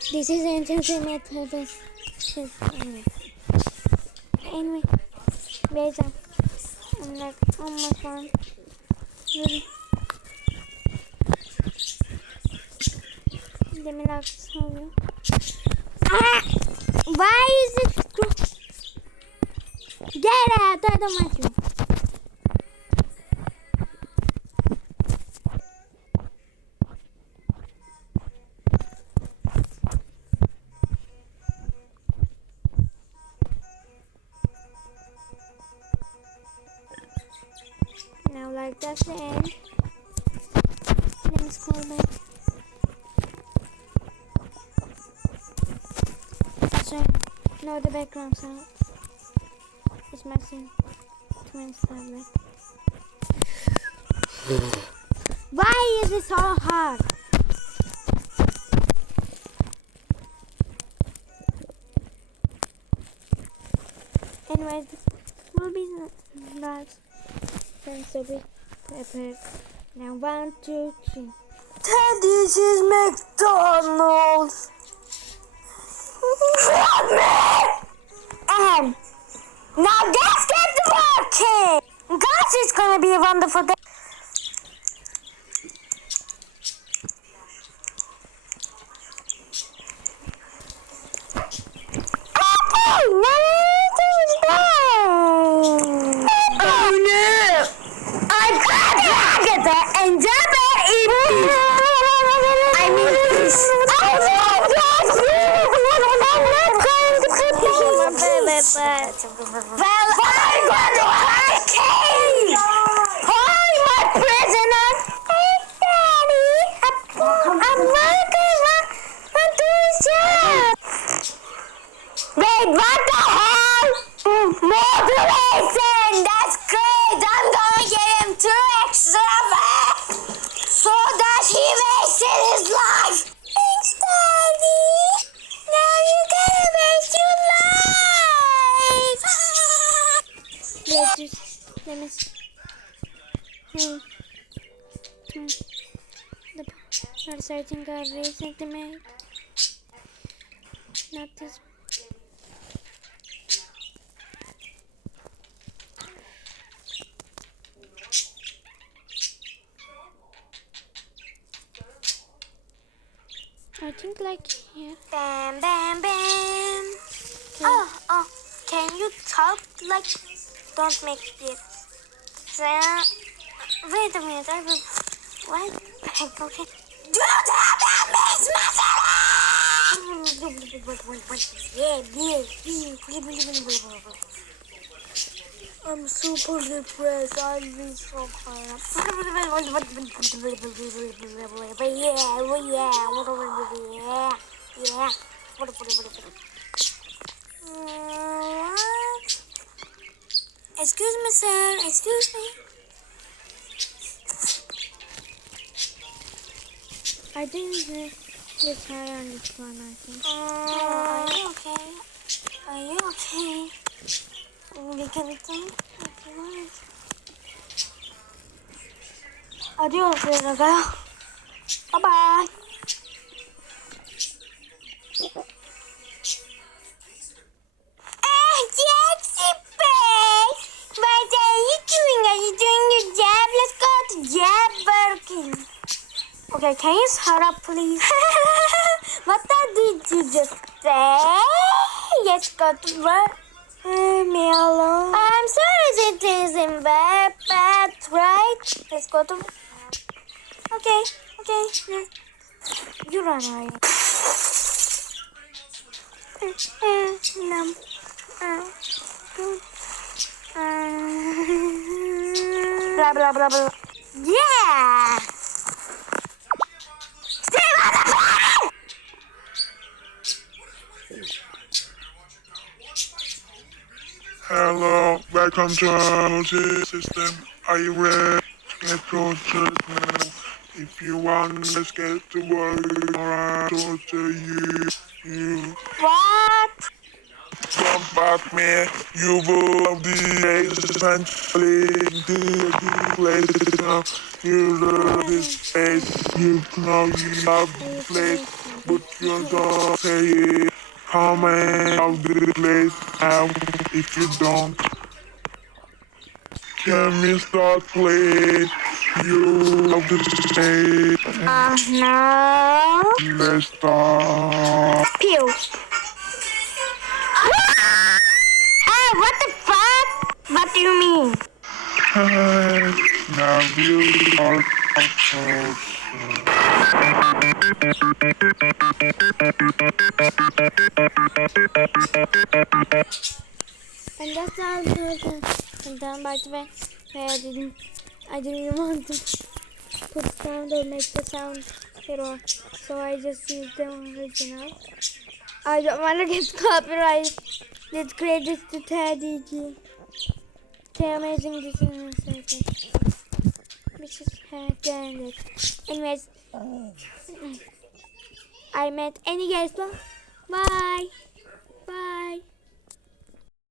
This is ancient method. Anyway, better. I'm like almost one. Really. Let me like show you. Ah! Why is it? Get out! I don't want you. Now, like that's the end. Let me scroll back. Sorry, no, the background sound. It's messing. Twin tablet. Why is it so hard? Anyways, will be nice. Then so be prepared. Now 1, 2, 3. This is McDonald's. And now let's get to working. Guys, it's gonna be a wonderful day. Let me see. The parts I think I recently made. Not this. I think like here. Bam, bam, bam. Okay. Oh, can you talk like? Don't make it. Wait a minute, I will. What? Okay. Do not have that I'm super depressed. I feel so hard. Yeah. Excuse me, sir. Excuse me. I didn't this high on this one, I think. Are you okay? Are you okay? We can think. Adios, 나가요. Bye bye. Okay, can you shut up, please? What did you just say? Yes, go to work. Leave me alone. I'm sorry, it isn't bad, right? Let's go to work. Okay. You run away. Blah, blah, blah, blah. Yeah! Hello, welcome to our system. Are you ready? Let's go to now. If you want, let's get to work. Or I'll talk to you. What? Come back, man. You will love the aces and fleeing to the place now. You love this place. You know you love the place. But you don't say it. Come out of the place now if you don't. Can we start please? You have to say. No. Let's start. Pew. Hey, what the fuck? What do you mean? Now you are approaching. And that's how I'm done by the way. I didn't want to put sound or make the sound hero. So I just used the original. I don't want to get copyright. Let's credit to tadc. The amazing designer circuit. Which is candid. Anyways, I met any guys. Bye.